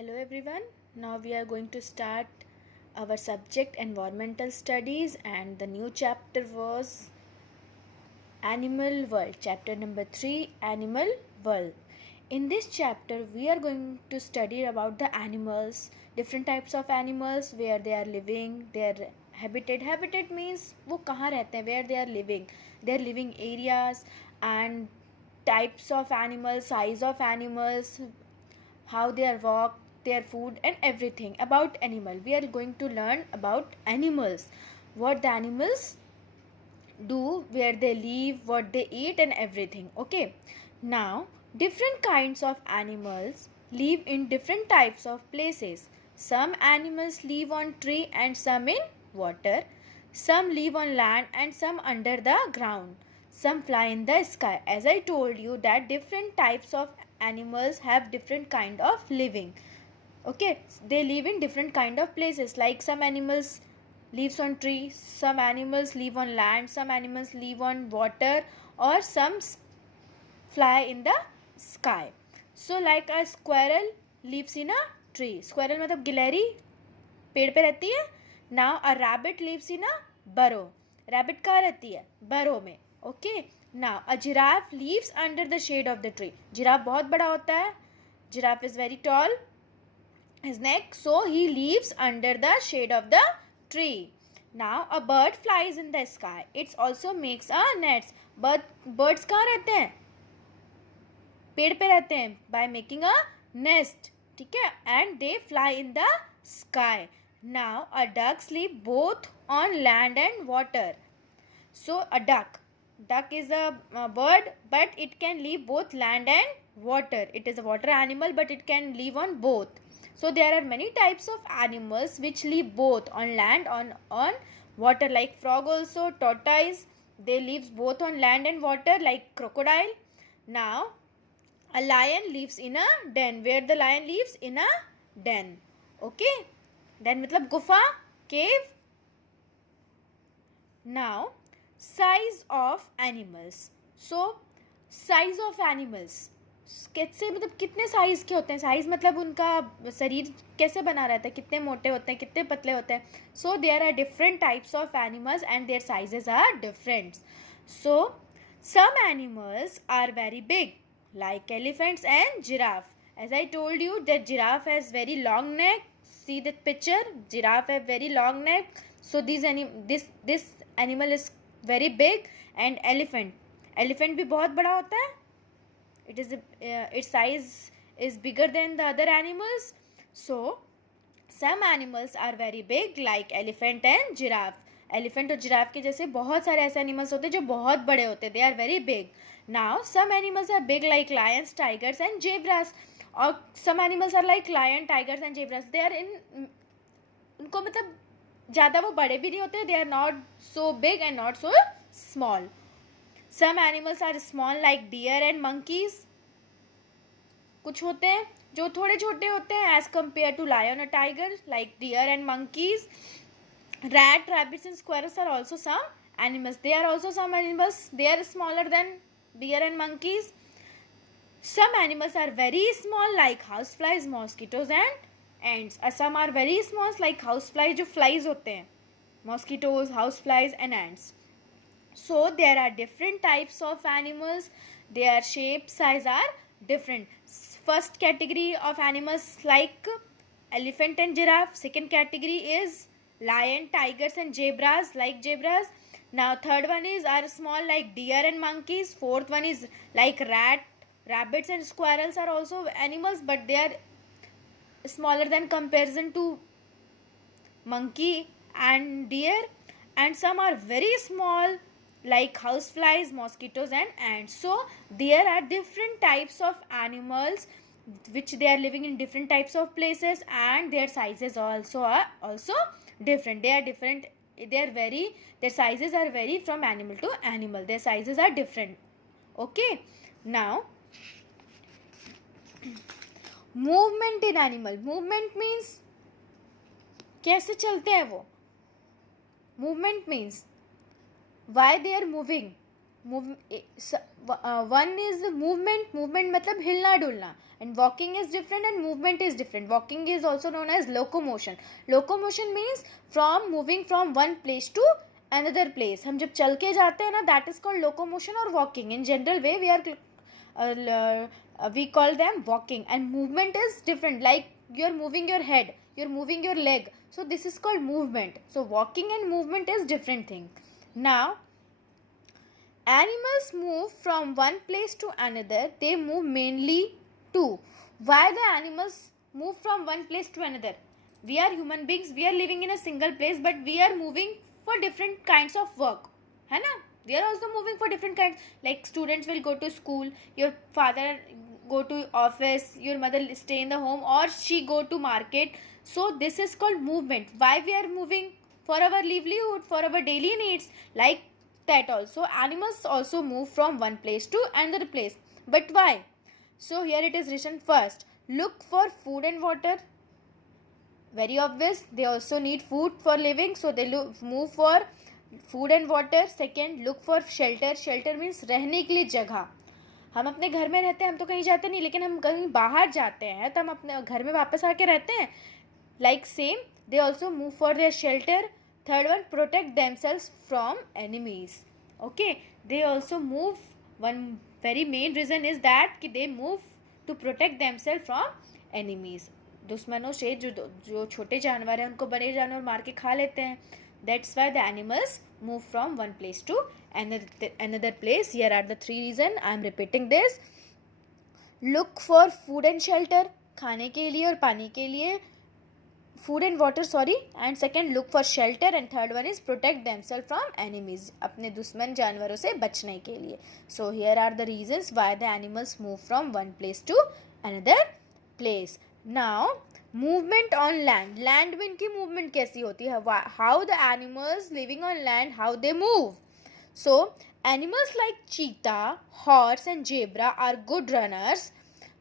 Hello everyone. Now we are going to start our subject environmental studies, and the new chapter was Animal World. Chapter number 3, Animal World. In this chapter we are going to study about the animals, different types of animals, where they are living, their habitat. Habitat means वो कहाँ रहते हैं, where they are living, their living areas, and types of animals, size of animals, how they are walk, their food, and everything about animal. We are going to learn about animals, what the animals do, where they live, what they eat, and everything. Okay, now different kinds of animals live in different types of places. Some animals live on tree and some in water. Some live on land and some under the ground. Some fly in the sky. As I told you that different types of animals have different kind of living. Okay, they live in different kind of places. Like some animals lives on trees, some animals live on land, some animals live on water, or some fly in the sky. So like a squirrel lives in a tree. Squirrel मतलब गिलहरी पेड़ पे रहती है. Now a rabbit lives in a burrow. Rabbit कहाँ रहती है? Burrow में. Okay. Now a giraffe lives under the shade of the tree. Giraffe बहुत बड़ा होता है. Giraffe is very tall. His neck, so he lives under the shade of the tree. Now a bird flies in the sky. It also makes a nest. Birds कहाँ रहते हैं? पेड़ पे रहते हैं. By making a nest. ठीक है? And they fly in the sky. Now a duck sleep both on land and water. So a duck is a bird, but it can live both land and water. It is a water animal, but it can live on both. So there are many types of animals which live both on land on water, like frog also, tortoise. They live both on land and water, like crocodile. Now a lion lives in a den. Where the lion lives? In a den. Okay. Den मतलब गुफा, cave. Now size of animals. So size of animals कैसे मतलब कितने size के होते हैं. Size मतलब उनका शरीर कैसे बना रहता है, कितने मोटे होते हैं, कितने पतले होते हैं. So there are different types of animals and their sizes are different. So some animals are very big, like elephants and giraffe. As I told you that giraffe has very long neck. See the picture, giraffe have very long neck. So this animal is very big. And elephant भी बहुत बड़ा होता है. Its size is bigger than the other animals. So some animals are very big, like elephant and giraffe. Elephant और giraffe के जैसे बहुत सारे ऐसे एनिमल्स होते हैं जो बहुत बड़े होते हैं. They are very big. Now some animals are big like lions, tigers and zebras. और some animals are like lion, tigers and zebras. They are in उनको मतलब ज़्यादा वो बड़े भी नहीं होते. They are not so big and not so small. Some animals are small like deer and monkeys. कुछ होते हैं जो थोड़े छोटे होते हैं एज कम्पेयर टू लायन और tiger, like deer and monkeys. Rat, rabbits and squirrels are also some animals. They are also some animals. They are smaller than deer and monkeys. Some animals are very small like houseflies, mosquitoes and ants. Some are very small like houseflies जो flies होते हैं. Mosquitoes, houseflies and ants. So there are different types of animals. Their shape, size are different. First category of animals like elephant and giraffe. Second category is lion, tigers and zebras, like zebras. Now third one is are small like deer and monkeys. Fourth one is like rabbits and squirrels are also animals, but they are smaller than comparison to monkey and deer. And some are very small like houseflies, mosquitoes and ants. So there are different types of animals which they are living in different types of places, and their sizes also are also different. They are different. Their sizes are vary from animal to animal. Their sizes are different. Okay. Now movement in animal. Movement means कैसे चलते हैं वो. Movement means why they are moving. One is movement. Movement मतलब हिलना डुलना, and walking is different and movement is different. Walking is also known as locomotion. Locomotion means from moving from one place to another place. हम जब चल के जाते हैं ना, that is called locomotion or walking. In general way we call them walking, and movement is different, like you're moving your head, you're moving your leg, so this is called movement. So walking and movement is different thing. Now animals move from one place to another. They move mainly to. Why the animals move from one place to another? We are human beings, we are living in a single place, but we are moving for different kinds of work, है ना? We are also moving for different kinds. Like students will go to school, your father go to office, your mother stay in the home, or she go to market. So this is called movement. Why we are moving? For our livelihood, for our daily needs. Like that also, animals also move from one place to another place. But why? So here it is written first. Look for food and water. Very obvious, they also need food for living, so they move for food and water. Second, look for shelter. Shelter means रहने के लिए जगह. हम अपने घर में रहते हैं, हम तो कहीं जाते नहीं, लेकिन हम कहीं बाहर जाते हैं तो हम अपने घर में वापस आके रहते हैं. Like same, they also move for their shelter. Third one, protect themselves from enemies. Okay, they also move. One very main reason is that कि they move to protect themselves from enemies. दुश्मनों से जो छोटे जानवर हैं उनको बड़े जानवर मार के खा लेते हैं. That's why the animals move from one place to another place. Here are the three reasons. I am repeating this. Look for food and shelter, खाने के लिए और पानी के लिए. Food and water, sorry. And second, look for shelter. And third one is protect themselves from enemies, अपने दुश्मन जानवरों से बचने के लिए. So here are the reasons why the animals move from one place to another place. Now movement on land. Land में इनकी movement कैसी होती है? How the animals living on land, how they move? So animals like cheetah, horse and zebra are good runners.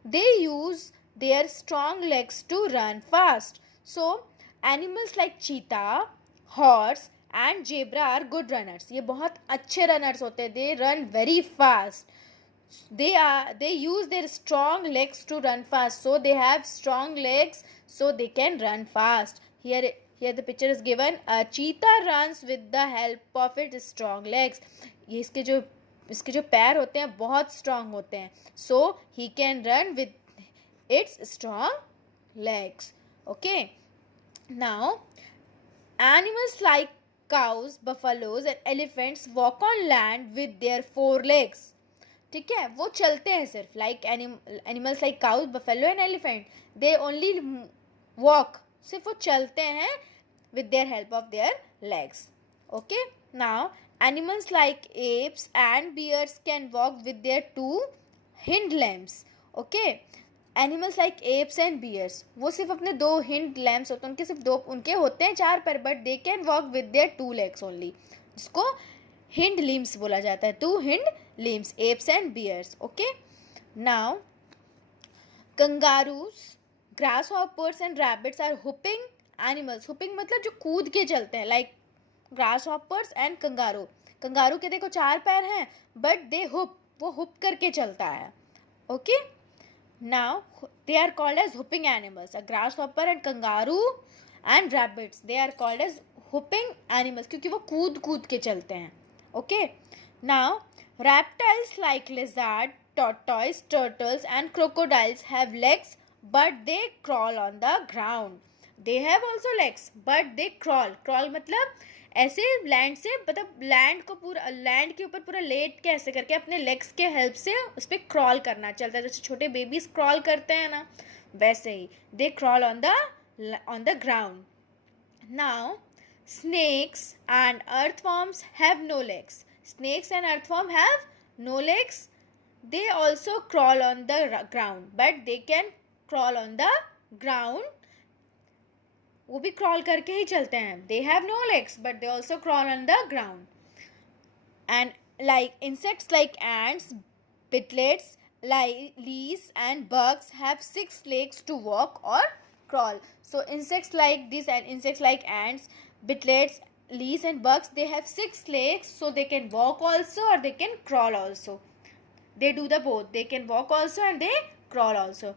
They use their strong legs to run fast. So animals like cheetah, horse and zebra are good runners. ये बहुत अच्छे runners होते हैं. They run very fast. They use their strong legs to run fast. So they have strong legs, so they can run fast. Here the picture is given. A cheetah runs with the help of its strong legs. ये इसके जो पैर होते हैं बहुत strong होते हैं. So he can run with its strong legs. Okay. Now animals like cows, buffaloes and elephants walk on land with their four legs. ठीक है, वो चलते हैं सिर्फ. Like animals like cows, buffalo and elephant, they only walk, सिर्फ वो चलते हैं with their help of their legs. Okay. Now animals like apes and bears can walk with their two hind limbs. Okay. Animals like apes and bears, वो सिर्फ अपने दो hind lamps होते हैं, उनके सिर्फ दो, उनके होते हैं चार पैर, but they can walk with their two legs only, जिसको हिंड लिम्स बोला जाता है. Two hind limbs, apes and bears. Okay. Now kangaroos, grasshoppers and rabbits are hopping animals. hopping मतलब जो कूद के चलते हैं, like grasshoppers and kangaroo. kangaroo के देखो चार पैर हैं, but they hop, वो हुप करके चलता है. Okay. Now they are called as hopping animals. A grasshopper and kangaroo and rabbits, they are called as hopping animals क्योंकि वो कूद कूद के चलते हैं. Okay. Now reptiles like lizard, tortoise, turtles and crocodiles have legs, but they crawl on the ground. They have also legs, but they crawl. Crawl मतलब ऐसे land से, मतलब लैंड को पूरा, लैंड के ऊपर पूरा लेट के ऐसे करके अपने लेग्स के हेल्प से उस पर क्रॉल करना चलता है. जैसे छोटे बेबीज क्रॉल करते हैं ना, वैसे ही they crawl on the ground. Now snakes and earthworms have no legs. Snakes and earthworm have no legs. They also crawl on the ground, but they can crawl on the ground. वो भी crawl करके ही चलते हैं. They have no legs, but they also crawl on the ground. And like insects like ants, beetles, lice and bugs have 6 legs to walk or crawl. So insects like this and insects like ants, beetles Leaves and bugs, they have 6 legs, so they can walk also or they can crawl also. They do the both. They can walk also and they crawl also.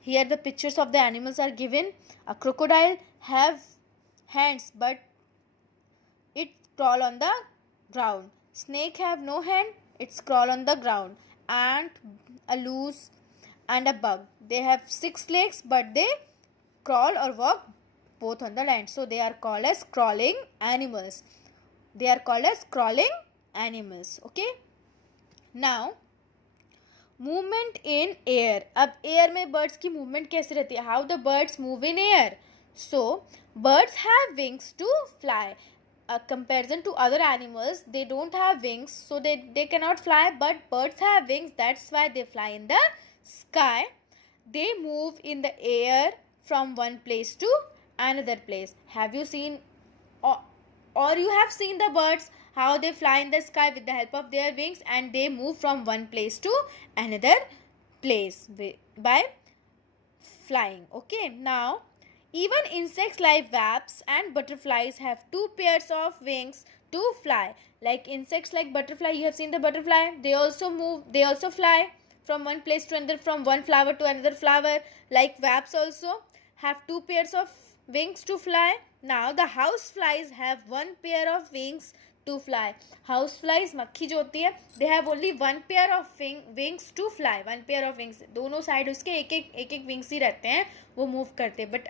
Here the pictures of the animals are given. A crocodile have hands but it crawl on the ground. Snake have no hand, it's crawl on the ground. Ant, a loose and a bug, they have 6 legs but they crawl or walk both on the land. So they are called as crawling animals. They are called as crawling animals. Okay. Now movement in air. अब air में birds की movement कैसे रहती है? How the birds move in air. So birds have wings to fly. Comparison to other animals, they don't have wings, so they cannot fly, but birds have wings, that's why they fly in the sky. They move in the air from one place to another place. Have you seen or you have seen the birds how they fly in the sky with the help of their wings, and they move from one place to another place by flying. Okay, now even insects like wasps and butterflies have 2 pairs of wings to fly. Like insects like butterfly, you have seen the butterfly, they also move, they also fly from one place to another, from one flower to another flower. Like wasps also have 2 pairs of wings to fly. Now the house flies have 1 pair of wings to fly. House flies, मक्खी जो होती है, they have only 1 pair of wings to fly. 1 pair of wings, दोनों side उसके एक wings ही रहते हैं, वो मूव करते हैं. But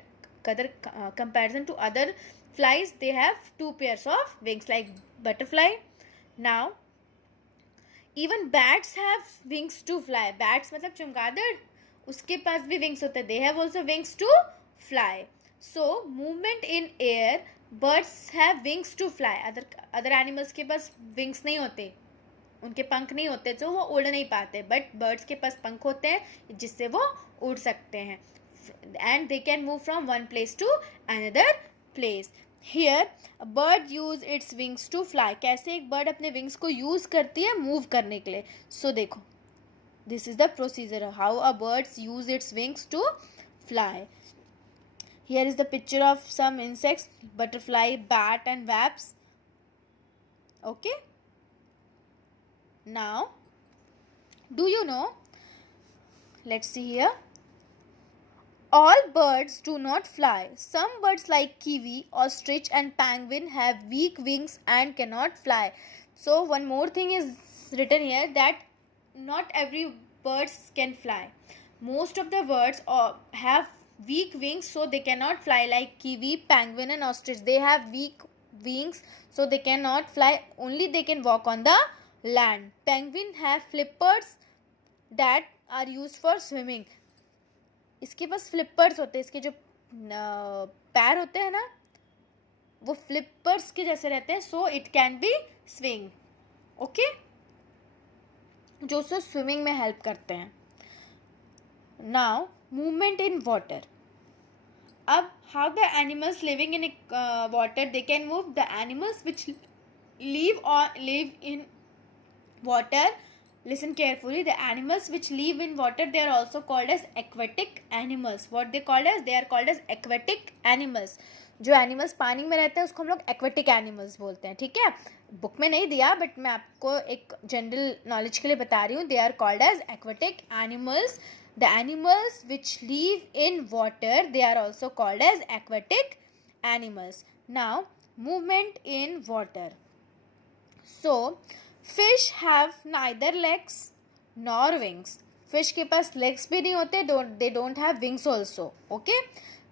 comparison to other flies, they have 2 pairs of wings like butterfly. Now even bats have wings to fly. Bats मतलब चमगादड़, उसके पास भी wings होते हैं. They have also wings to fly. So movement in air, birds have wings to fly. other animals के पास wings नहीं होते, उनके पंख नहीं होते, तो वो उड़ नहीं पाते. बट birds के पास पंख होते हैं जिससे वो उड़ सकते हैं. And they can move from one place to another place. Here a bird use its wings to fly. कैसे एक bird अपने wings को use करती है move करने के लिए. So देखो, this is the procedure how a bird use its wings to fly. Here is the picture of some insects, butterfly, bat and wasps. Okay. Now do you know, let's see here. All birds do not fly. Some birds like kiwi, ostrich and penguin have weak wings and cannot fly. So one more thing is written here, that not every birds can fly. Most of the birds have weak wings, so they cannot fly. Like kiwi, penguin and ostrich, they have weak wings, so they cannot fly. Only they can walk on the land. Penguin have flippers that are used for swimming. इसके पास flippers होते हैं, इसके जो पैर होते हैं ना, वो फ्लिपर्स के जैसे रहते हैं. So it can be swing. Okay, जो उसको स्विमिंग में हेल्प करते हैं. Now movement in water. अब how the animals living in water they can move. The animals which live in water, listen carefully, the animals which live in water, they are also called as aquatic animals. What they called as? They are called as aquatic animals. जो animals पानी में रहते हैं उसको हम लोग aquatic animals बोलते हैं. ठीक है, बुक में नहीं दिया बट मैं आपको एक जनरल नॉलेज के लिए बता रही हूँ. They are called as aquatic animals. The animals which live in water, they are also called as aquatic animals. Now movement in water. So fish have neither legs nor wings. Fish के पास legs भी नहीं होते, they don't have wings also. Okay,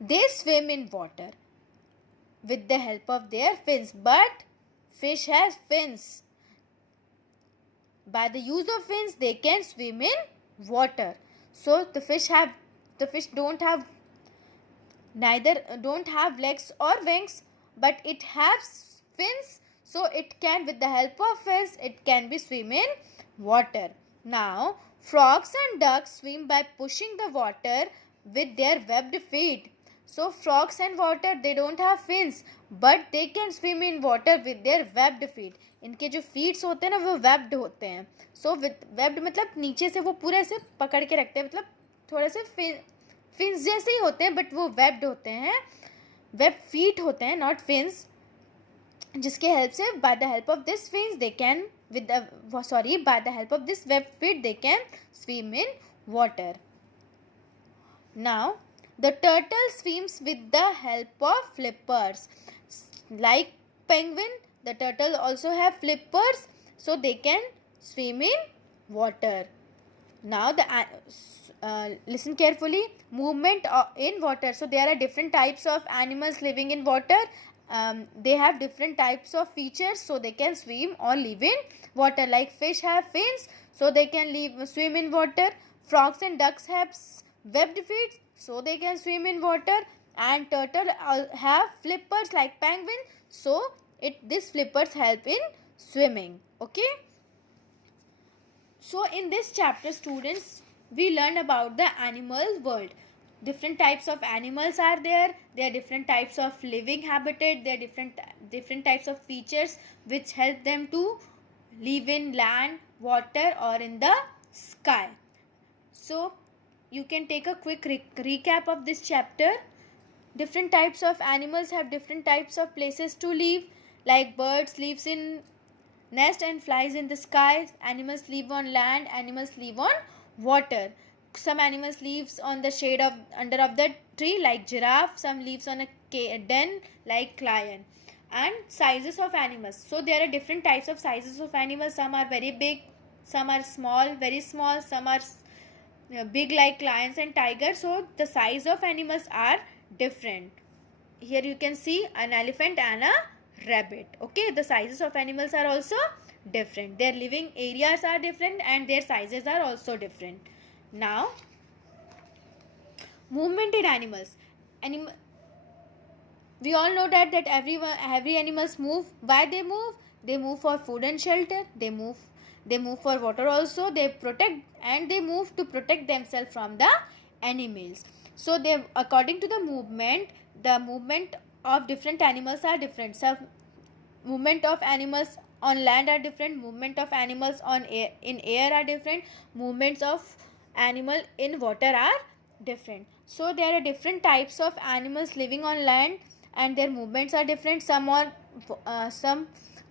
they swim in water with the help of their fins. But fish has fins. By the use of fins, they can swim in water. So the fish don't have legs or wings, but it has fins. So it can, with the help of fins, it can be swim in water. Now frogs and ducks swim by pushing the water with their webbed feet. So frogs and water, they don't have fins, but they can swim in water with their webbed feet. इनके जो feet होते हैं ना, वो webbed होते हैं. So with webbed मतलब नीचे से वो पूरे से पकड़ के रखते हैं, मतलब थोड़े से fins जैसे ही होते हैं, but वो webbed होते हैं. Webbed feet होते हैं, not fins. जिसके हेल्प से by the help of this wings they can by the help of this web feet they can swim in water. Now the turtle swims with the help of flippers. Like penguin, the turtle also have flippers, so they can swim in water. Now listen carefully. Movement in water. So there are different types of animals living in water. They have different types of features, so they can swim or live in water. Like fish have fins, so they can swim in water. Frogs and ducks have webbed feet, so they can swim in water. And turtle have flippers like penguin, so these flippers help in swimming. Okay. So in this chapter, students, we learn about the animal world. Different types of animals are there. There are different types of living habitat. There are different types of features which help them to live in land, water, or in the sky. So you can take a quick recap of this chapter. Different types of animals have different types of places to live. Like birds lives in nest and flies in the sky. Animals live on land. Animals live on water. Some animals lives on the shade of under of the tree like giraffe. Some lives on a den like lion. And sizes of animals. So there are different types of sizes of animals. Some are very big, some are small, very small, some are big like lions and tigers. So the size of animals are different. Here you can see an elephant and a rabbit. Okay, the sizes of animals are also different. Their living areas are different and their sizes are also different. Now, movement in animals. We all know that every animals move. Why they move? They move for food and shelter. They move for water also. They protect and they move to protect themselves from the animals. So they, according to the movement of different animals are different. Some movement of animals on land are different. Movement of animals in air are different. Movements of animal in water are different. So there are different types of animals living on land and their movements are different. Some run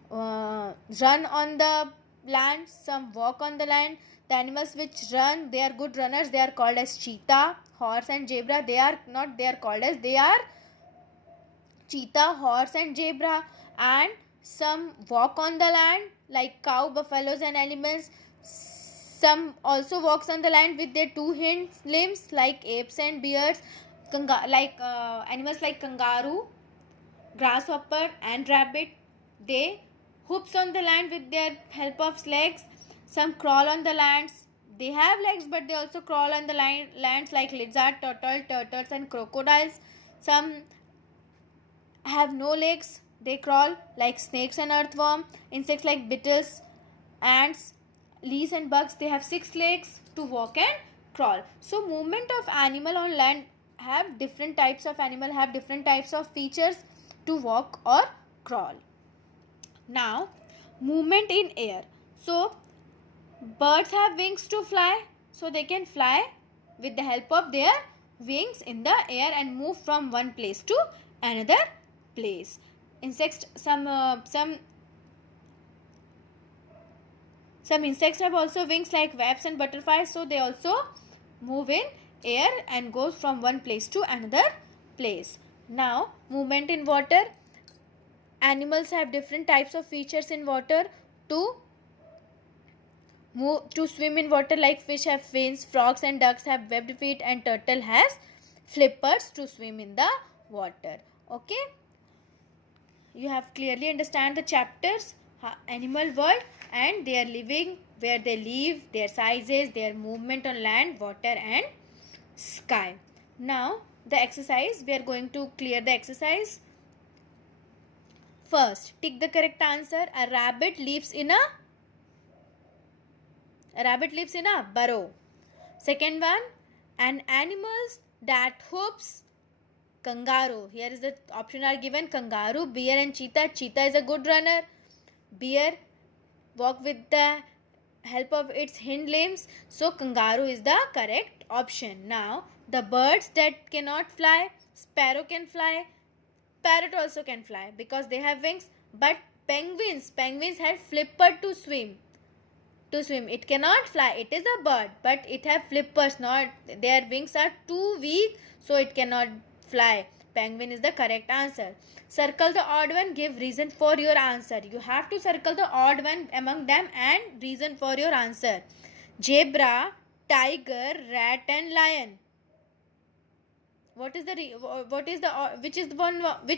on the land, some walk on the land. The animals which run, they are good runners. They are called as cheetah, horse and zebra. They are cheetah, horse and zebra. And some walk on the land like cow, buffaloes and elephants. Some also walks on the land with their two hind limbs like apes and bears. Animals like kangaroo, grasshopper and rabbit. They hoops on the land with their help of legs. Some crawl on the lands. They have legs but they also crawl on the lands like lizard, turtles and crocodiles. Some have no legs. They crawl like snakes and earthworm. Insects like beetles, ants, fleas and bugs, they have 6 legs to walk and crawl. So movement of animal on land have different types of animal have different types of features to walk or crawl. Now movement in air. So birds have wings to fly, so they can fly with the help of their wings in the air and move from one place to another place. Insects, some insects have also wings like wasps and butterflies, so they also move in air and goes from one place to another place. Now movement in water. Animals have different types of features in water to swim in water. Like fish have fins, frogs and ducks have webbed feet and turtle has flippers to swim in the water. Okay, you have clearly understand the chapters animal world and they are living, where they live, their sizes, their movement on land, water and sky. Now the exercise, we are going to clear the exercise. First, tick the correct answer. A rabbit lives in a burrow. Second one, an animals that hoops. Kangaroo. Here is the option are given: kangaroo, bear and cheetah. Cheetah is a good runner. Bear walk with the help of its hind limbs. So kangaroo is the correct option. Now the birds that cannot fly. Sparrow can fly. Parrot also can fly because they have wings. but penguins have flipper to swim. It cannot fly. It is a bird, but it have flippers. Not their wings are too weak, so it cannot fly. Penguin is the correct answer. Circle the odd one. Give reason for your answer. You have to circle the odd one among them and reason for your answer. Zebra, tiger, rat, and lion. Which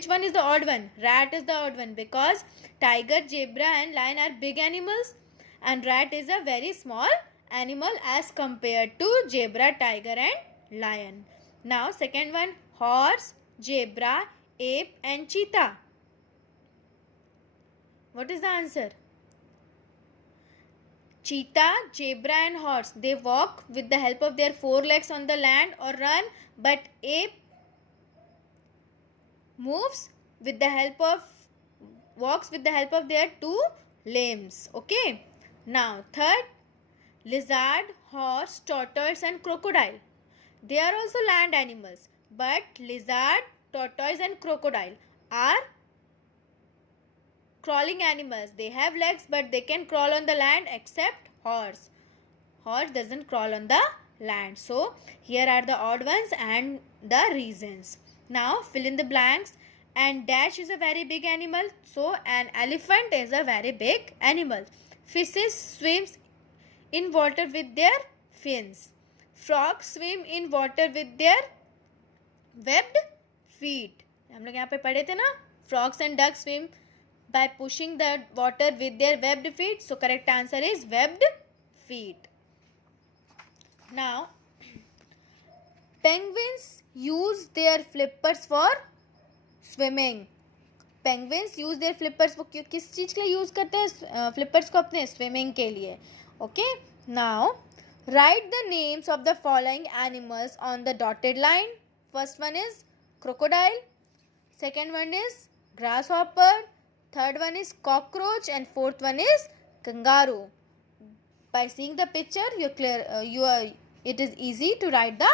one is the odd one? Rat is the odd one because tiger, zebra, and lion are big animals, and rat is a very small animal as compared to zebra, tiger, and lion. Now second one, horse, zebra, ape, and cheetah. What is the answer? Cheetah, zebra, and horse, they walk with the help of their four legs on the land or run, but ape walks with the help of their two limbs. Okay. Now third, lizard, horse, tortoise, and crocodile. They are also land animals, but lizard, tortoise, and crocodile are crawling animals. They have legs, but they can crawl on the land except horse. Horse doesn't crawl on the land. So here are the odd ones and the reasons. Now fill in the blanks. And dash is a very big animal. So an elephant is a very big animal. Fishes swims in water with their fins. Frogs swim in water with their webbed feet. हम लोग यहाँ पे पढ़े थे ना. Frogs and ducks swim by pushing the water with their webbed feet. So correct answer is webbed feet. Now penguins use their flippers for swimming. Penguins use their flippers वो किस चीज़ के लिए यूज़ करते हैं flippers को? अपने swimming के लिए. Okay. Now write the names of the following animals on the dotted line. First one is crocodile. Second one is grasshopper. Third one is cockroach, and fourth one is kangaroo. By seeing the picture, it is easy to write the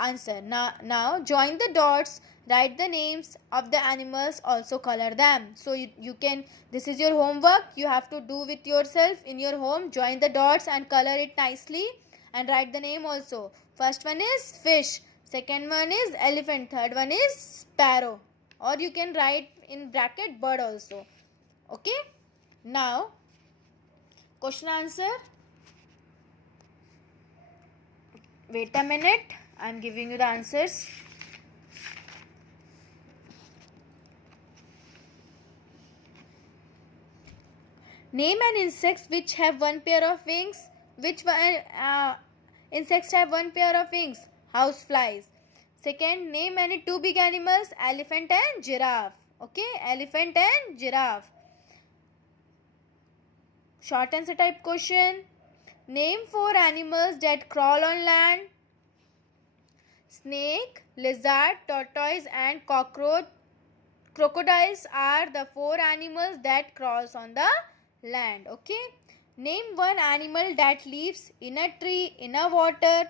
answer. Now join the dots. Write the names of the animals. Also color them. So you can. This is your homework. You have to do with yourself in your home. Join the dots and color it nicely, and write the name also. First one is fish. Second one is elephant. Third one is sparrow. Or you can write in bracket bird also. Okay. Now question answer. Wait a minute. I am giving you the answers. Name an insects which have one pair of wings. Which one insects have one pair of wings? House flies. Second, name any two big animals. Elephant and giraffe. Okay, elephant and giraffe. Short answer type question. Name four animals that crawl on land. Snake, lizard, tortoise, and cockroach. Crocodiles are the four animals that crawls on the land. Okay. Name one animal that lives in a tree, in a water,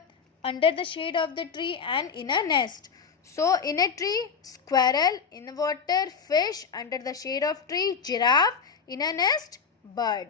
under the shade of the tree, and in a nest. So in a tree, squirrel. In a water, fish. Under the shade of tree, giraffe. In a nest, bird.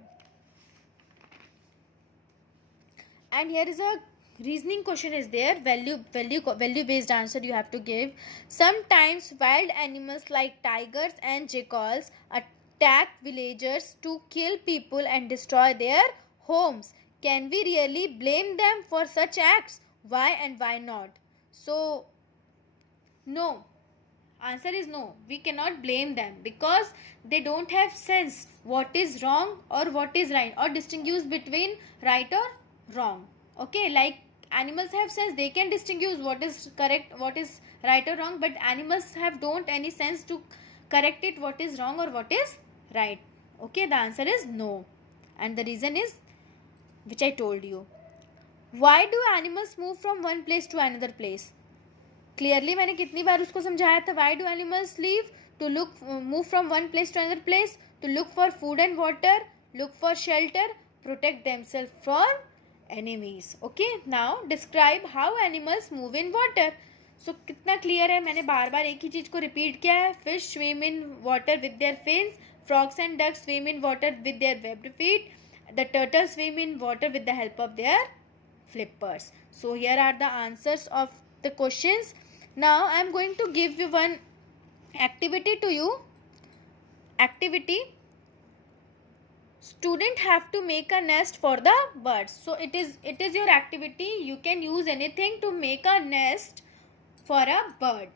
And here is a reasoning question is there. Value based answer you have to give. Sometimes wild animals like tigers and jackals attack villagers to kill people and destroy their homes. Can we really blame them for such acts? Why and why not? So no. Answer is no. We cannot blame them because they don't have sense what is wrong or what is right, or distinguish between right or wrong. Okay, like animals have sense, they can distinguish what is correct, what is right or wrong, but animals have don't any sense to correct it what is wrong or what is right. Okay, the answer is no, and the reason is which I told you. Why do animals move from one place to another place? Clearly मैंने कितनी बार उसको समझाया था. Why do animals leave? To move from one place to another place, to look for food and water, look for shelter, protect themselves from enemies. Okay, now describe how animals move in water. So कितना clear है. मैंने बार बार एक ही चीज़ को repeat किया है. Fish swim in water with their fins. frogs and ducks swim in water with their webbed feet. The turtles swim in water with the help of their flippers. So here are the answers of the questions. Now I am going to give you one activity to you. Activity: student have to make a nest for the birds. So it is your activity. You can use anything to make a nest for a bird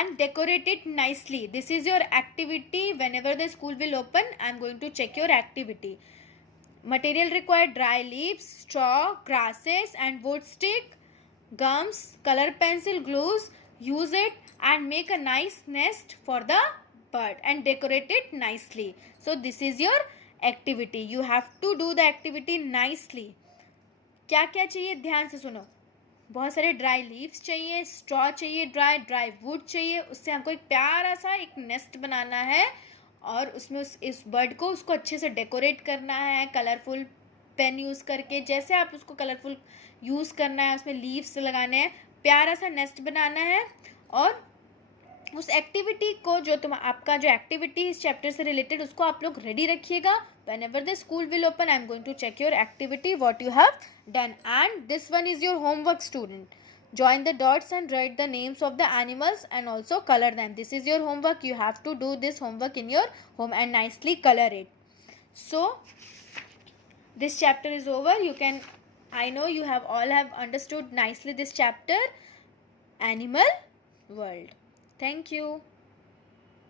and decorate it nicely. This is your activity. Whenever the school will open, I am going to check your activity. Material required: dry leaves, straw, grasses and wood stick, gums, color pencil, glues. Use it and make a nice nest for the bird and decorate it nicely. So this is your activity. You have to do the activity nicely. क्या क्या चाहिए ध्यान से सुनो. बहुत सारे dry leaves चाहिए, straw चाहिए, ड्राई वुड चाहिए. उससे हमको एक प्यारा सा एक नेस्ट बनाना है और उसमें इस बर्ड को उसको अच्छे से डेकोरेट करना है कलरफुल पेन यूज़ करके. जैसे आप उसको कलरफुल यूज़ करना है, उसमें लीव्स लगाने हैं, प्यारा सा नेस्ट बनाना है. और उस एक्टिविटी को जो आपका जो एक्टिविटी इस चैप्टर से रिलेटेड, उसको आप लोग रेडी रखिएगा. whenever the school will open, I am going to check your activity, what you have done. And this one is your homework, student. Join the dots and write the names of the animals and also color them. This is your homework. You have to do this homework in your home and nicely color it. So this chapter is over. You can, I know you have all have understood nicely this chapter, Animal World. Thank you.